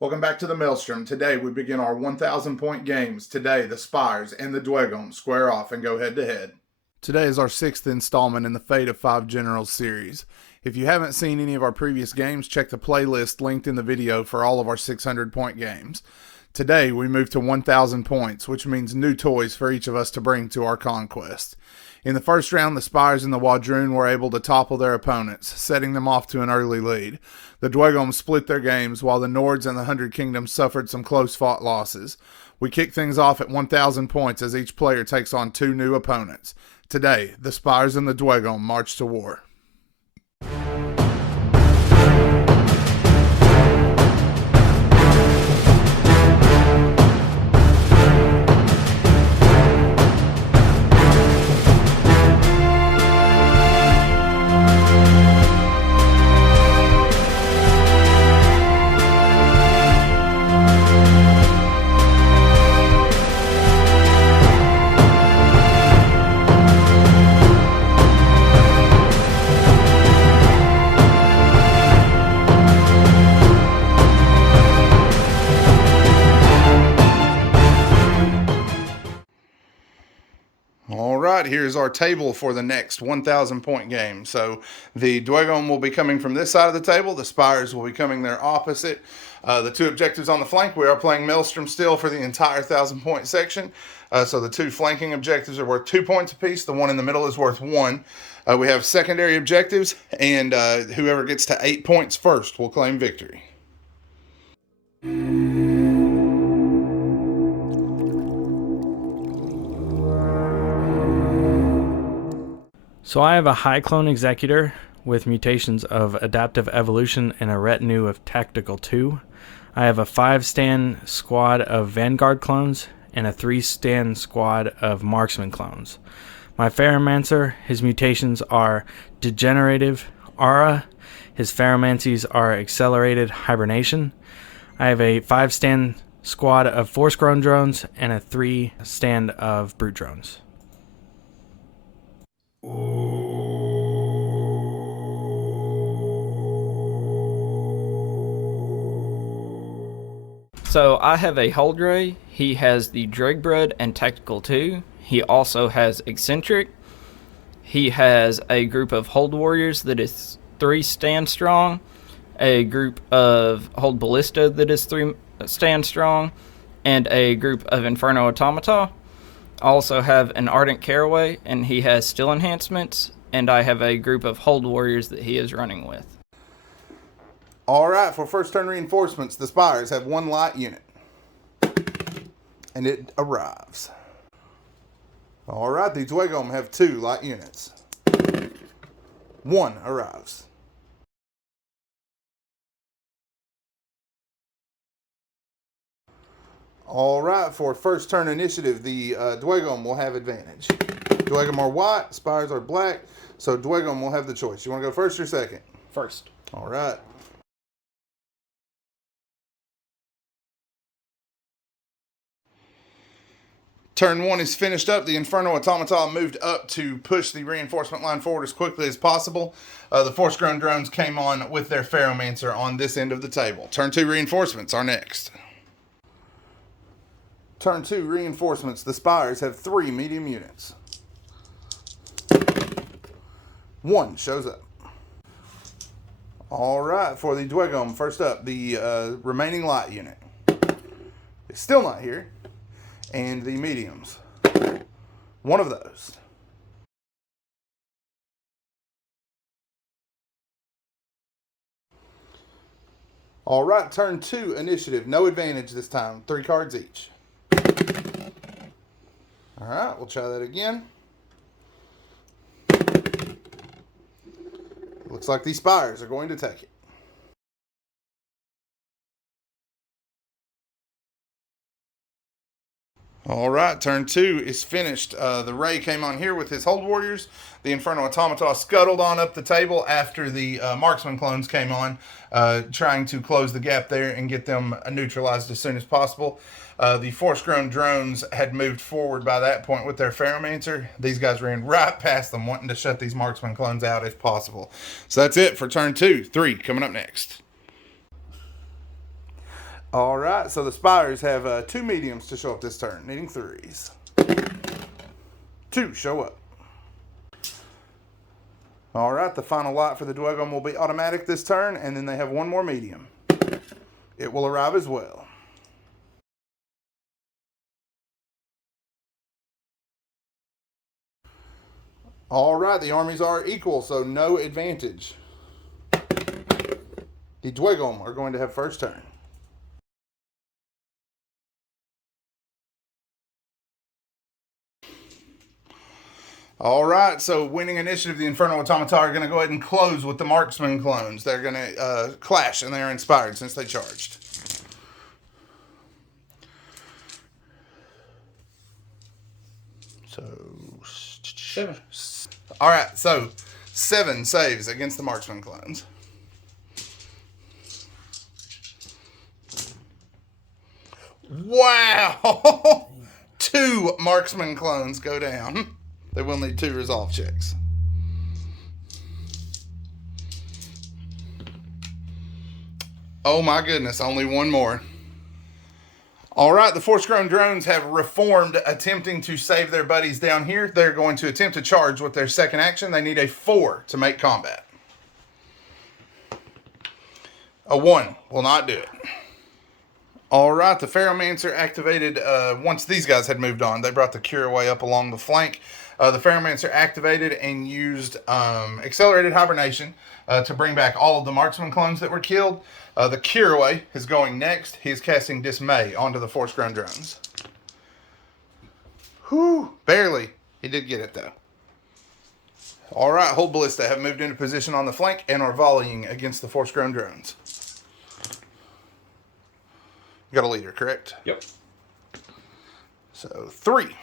Welcome back to the Maelstrom. Today we begin our 1,000 point games. Today the Spires and the Dweghom square off and go head to head. Today is our 6th installment in the Fate of 5 Generals series. If you haven't seen any of our previous games, check the playlist linked in the video for all of our 600 point games. Today we move to 1,000 points, which means new toys for each of us to bring to our Conquest. In the first round, the Spires and the Wadroon were able to topple their opponents, setting them off to an early lead. The Dweghom split their games, while the Nords and the 100 Kingdoms suffered some close-fought losses. We kick things off at 1,000 points as each player takes on 2 new opponents. Today, the Spires and the Dweghom march to war. Here's our table for the next 1,000 point game. So the Dweghom will be coming from this side of the table. The Spires will be coming their opposite. The 2 objectives on the flank, we are playing Maelstrom still for the entire 1,000 point section. So the 2 flanking objectives are worth 2 points apiece. The one in the middle is worth 1. We have secondary objectives, and whoever gets to 8 points first will claim victory. So I have a high clone executor with mutations of adaptive evolution and a retinue of tactical 2. I have a 5-stand squad of vanguard clones and a 3-stand squad of marksman clones. My Ferromancer, his mutations are degenerative aura. His Ferromancies are accelerated hibernation. I have a 5-stand squad of force-grown drones and a 3-stand of brute drones. So I have a Holdray. He has the Dregbred and Tactical 2. He also has Eccentric. He has a group of Hold Warriors that is 3 stand strong, a group of Hold Ballista that is 3 stand strong, and a group of Inferno Automata. I also have an Ardent Caraway, and he has Still Enhancements, and I have a group of Hold Warriors that he is running with. Alright, for first turn reinforcements, the Spires have 1 light unit. And it arrives. Alright, the Dweghom have 2 light units. 1 arrives. Alright, for first turn initiative, the Dweghom will have advantage. Dweghom are white, Spires are black, so Dweghom will have the choice. You want to go first or second? First. Alright. Turn 1 is finished up. The Inferno Automata moved up to push the reinforcement line forward as quickly as possible. The Force-Grown Drones came on with their Ferromancer on this end of the table. Turn 2 reinforcements are next. Turn 2 reinforcements. The Spires have 3 medium units. 1 shows up. Alright, for the Dweghom, first up, the remaining light unit. It's still not here. And the mediums. 1 of those. Alright, turn 2 initiative. No advantage this time. 3 cards each. Alright, we'll try that again. Looks like these Spires are going to take it. Alright, turn 2 is finished. The Ray came on here with his Hold Warriors. The Inferno Automata scuttled on up the table after the Marksman clones came on, trying to close the gap there and get them neutralized as soon as possible. The Force-Grown Drones had moved forward by that point with their Ferromancer. These guys ran right past them, wanting to shut these Marksman clones out if possible. So that's it for turn 2. 3 coming up next. All right, so the Spires have 2 mediums to show up this turn, needing 3s. 2 show up. All right, the final lot for the Dweghom will be automatic this turn, and then they have 1 more medium. It will arrive as well. All right, the armies are equal, so no advantage. The Dweghom are going to have first turn. All right, so winning initiative, the Infernal Automata are going to go ahead and close with the Marksman clones. They're going to clash, and they're inspired since they charged. So, 7. All right, so 7 saves against the Marksman clones. Wow! 2 Marksman clones go down. They will need 2 resolve checks. Oh my goodness, only 1 more. All right, the Force-Grown Drones have reformed, attempting to save their buddies down here. They're going to attempt to charge with their second action. They need a 4 to make combat. A 1 will not do it. All right, the Ferromancer activated once these guys had moved on. They brought the Curaway up along the flank. The Ferromancer activated and used accelerated hibernation to bring back all of the Marksman clones that were killed. The Curaway is going next. He's casting Dismay onto the Force-Grown Drones. Whew, barely. He did get it, though. All right, Hold Ballista have moved into position on the flank and are volleying against the Force-Grown Drones. You got a leader, correct? Yep. So 3.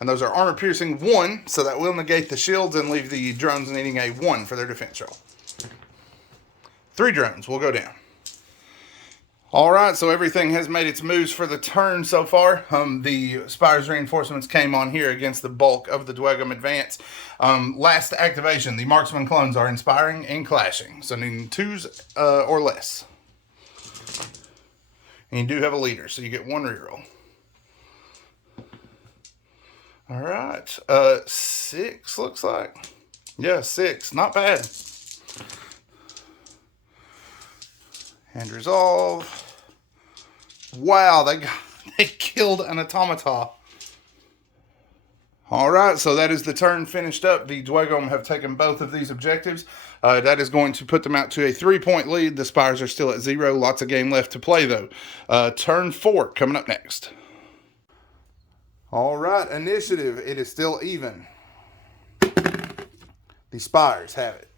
And those are armor piercing 1, so that will negate the shields and leave the drones needing a 1 for their defense roll. 3 drones will go down. All right, so everything has made its moves for the turn so far. The Spires reinforcements came on here against the bulk of the Dweghom advance. Last activation, the Marksman clones are inspiring and clashing, so needing 2s or less. And you do have a leader, so you get 1 reroll. All right, 6 looks like. Yeah, 6, not bad. And resolve. Wow, they killed an automata. All right, so that is the turn finished up. The Dweghom have taken both of these objectives. That is going to put them out to a 3-point lead. The Spires are still at 0. Lots of game left to play, though. Turn 4 coming up next. All right, initiative. It is still even. The Spires have it.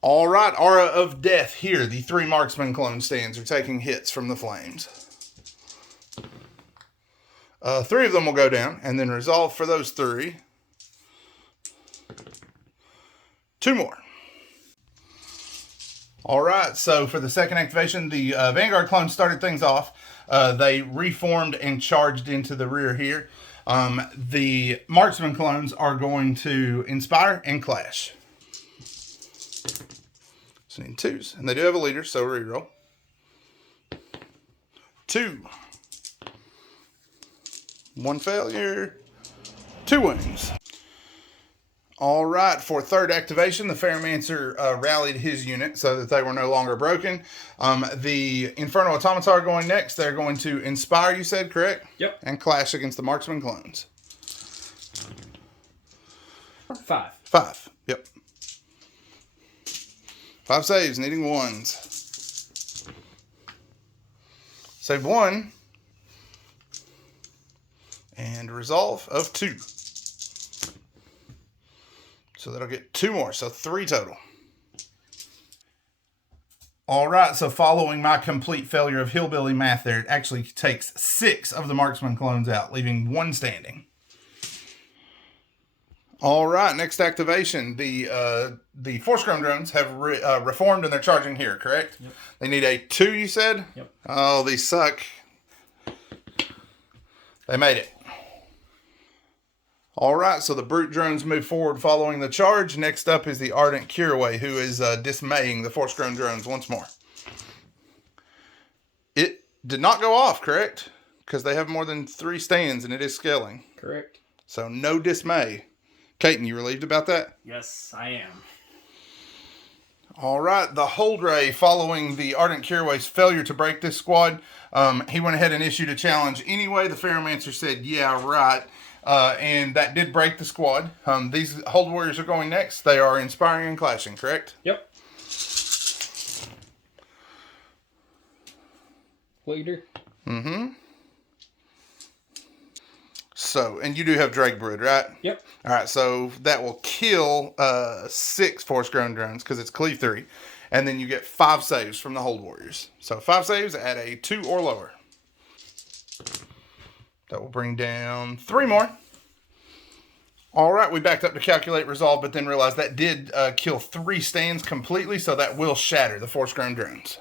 All right, Aura of Death here. The 3 Marksman clone stands are taking hits from the flames. 3 of them will go down, and then resolve for those 3. 2 more. All right, so for the second activation, the Vanguard clones started things off. They reformed and charged into the rear here. The Marksman clones are going to inspire and clash. So need 2s, and they do have a leader, so reroll. 2. 1 failure. 2 wounds. All right, for third activation, the Ferromancer rallied his unit so that they were no longer broken. The Infernal Automata are going next. They're going to inspire, you said, correct? Yep. And clash against the Marksman clones. 5. 5, yep. 5 saves, needing 1s. Save 1. And resolve of 2. So that'll get 2 more, so 3 total. All right, so following my complete failure of hillbilly math there, it actually takes 6 of the Marksman clones out, leaving 1 standing. All right, next activation. The Force-Grown Drones have reformed and they're charging here, correct? Yep. They need a 2, you said? Yep. Oh, these suck. They made it. All right, so the brute drones move forward following the charge. Next up is the Ardent Curaway, who is dismaying the force-grown drones once more. It did not go off, correct? Because they have more than 3 stands and it is scaling. Correct. So no dismay. Caton, you relieved about that? Yes, I am. All right, the hold ray following the Ardent Curaway's failure to break this squad, he went ahead and issued a challenge anyway. The Ferromancer said, yeah, right. And that did break the squad. These hold warriors are going next. They are inspiring and clashing, correct? Yep. Leader. Mm-hmm. So, and you do have Drake Brood, right? Yep. All right, so that will kill 6 force-grown drones because it's cleave 3. And then you get 5 saves from the hold warriors. So 5 saves at a 2 or lower. That will bring down 3 more. All right, we backed up to calculate resolve, but then realized that did kill 3 stands completely, so that will shatter the force-grown drones.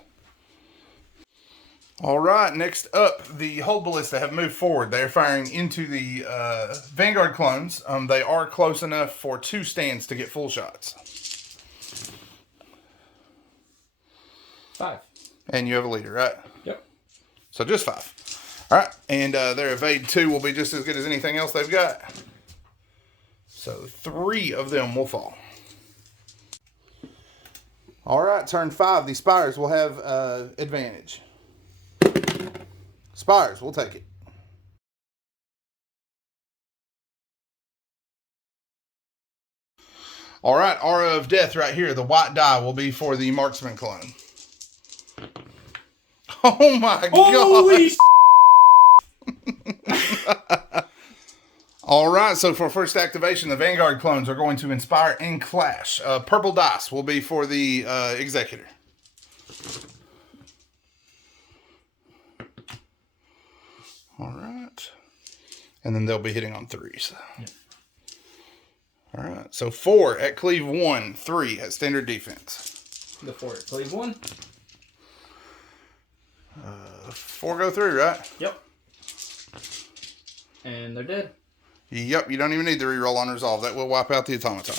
All right, next up, the hold ballista have moved forward. They are firing into the Vanguard clones. They are close enough for 2 stands to get full shots. 5. And you have a leader, right? Yep. So just 5. All right, and their evade 2 will be just as good as anything else they've got. So 3 of them will fall. All right, turn 5. The Spires will have advantage. Spires, we'll take it. All right, Aura of Death right here. The white die will be for the Marksman clone. Oh my God. All right, so for first activation, the Vanguard clones are going to inspire and clash. Purple dice will be for the Executor. All right. And then they'll be hitting on 3s. Yep. All right, so 4 at cleave 1, 3 at standard defense. The 4 at cleave 1. 4 go through, right? Yep. And they're dead. Yep, you don't even need the reroll on resolve. That will wipe out the automaton.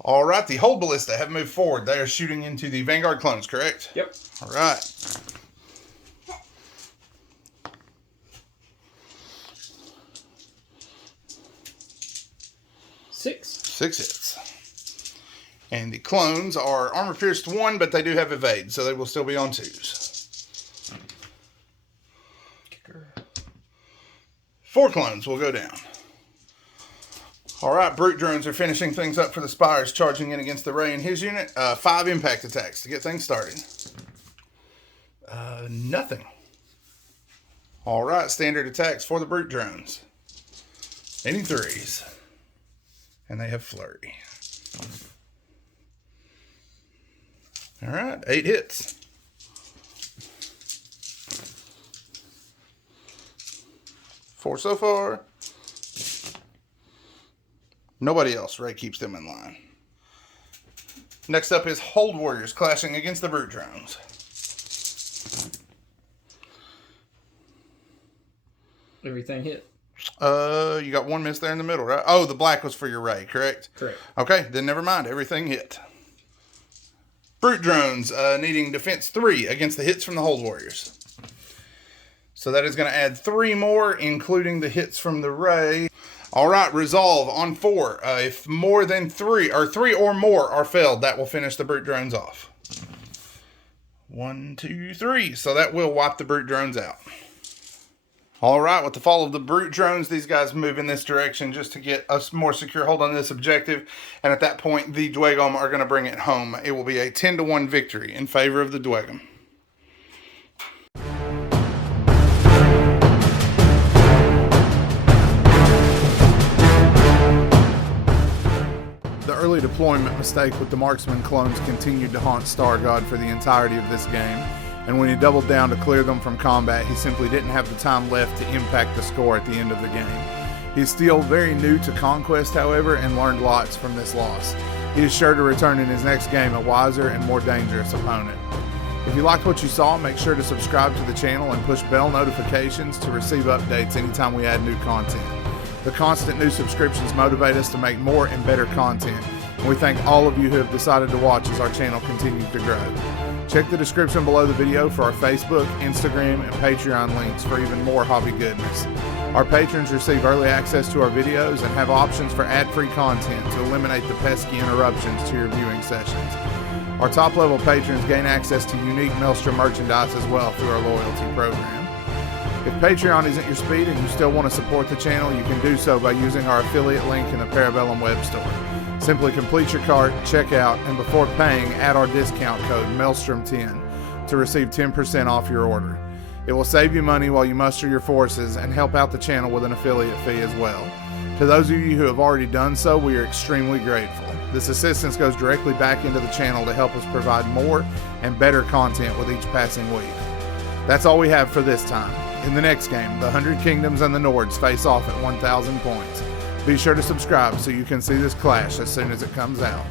All right, the hold ballista have moved forward. They are shooting into the Vanguard clones, correct? Yep. All right. 6 hits. And the clones are armor pierced 1, but they do have evade, so they will still be on 2s. 4 clones will go down. All right, brute drones are finishing things up for the Spires, charging in against the Ray and his unit. 5 impact attacks to get things started. Nothing. All right, standard attacks for the brute drones. Any 3s. And they have flurry. All right, 8 hits. Four so far. Nobody else. Ray keeps them in line. Next up is Hold Warriors clashing against the brute drones. Everything hit. You got 1 miss there in the middle, right? Oh, the black was for your Ray, correct? Correct. Okay, then never mind. Everything hit. Brute drones needing defense 3 against the hits from the Hold Warriors. So that is going to add 3 more, including the hits from the Ray. All right, resolve on 4. If more than 3 or more are failed, that will finish the brute drones off. 1, 2, 3. So that will wipe the brute drones out. All right, with the fall of the brute drones, these guys move in this direction just to get a more secure hold on this objective. And at that point, the Dweghom are going to bring it home. It will be a 10-1 victory in favor of the Dweghom. The early deployment mistake with the Marksman clones continued to haunt Star God for the entirety of this game. And when he doubled down to clear them from combat, he simply didn't have the time left to impact the score at the end of the game. He is still very new to Conquest, however, and learned lots from this loss. He is sure to return in his next game a wiser and more dangerous opponent. If you liked what you saw, make sure to subscribe to the channel and push bell notifications to receive updates anytime we add new content. The constant new subscriptions motivate us to make more and better content, and we thank all of you who have decided to watch as our channel continues to grow. Check the description below the video for our Facebook, Instagram, and Patreon links for even more hobby goodness. Our patrons receive early access to our videos and have options for ad-free content to eliminate the pesky interruptions to your viewing sessions. Our top-level patrons gain access to unique Milestone merchandise as well through our loyalty program. If Patreon isn't your speed and you still want to support the channel, you can do so by using our affiliate link in the Parabellum web store. Simply complete your cart, check out, and before paying, add our discount code Maelstrom10 to receive 10% off your order. It will save you money while you muster your forces and help out the channel with an affiliate fee as well. To those of you who have already done so, we are extremely grateful. This assistance goes directly back into the channel to help us provide more and better content with each passing week. That's all we have for this time. In the next game, the 100 Kingdoms and the Nords face off at 1,000 points. Be sure to subscribe so you can see this clash as soon as it comes out.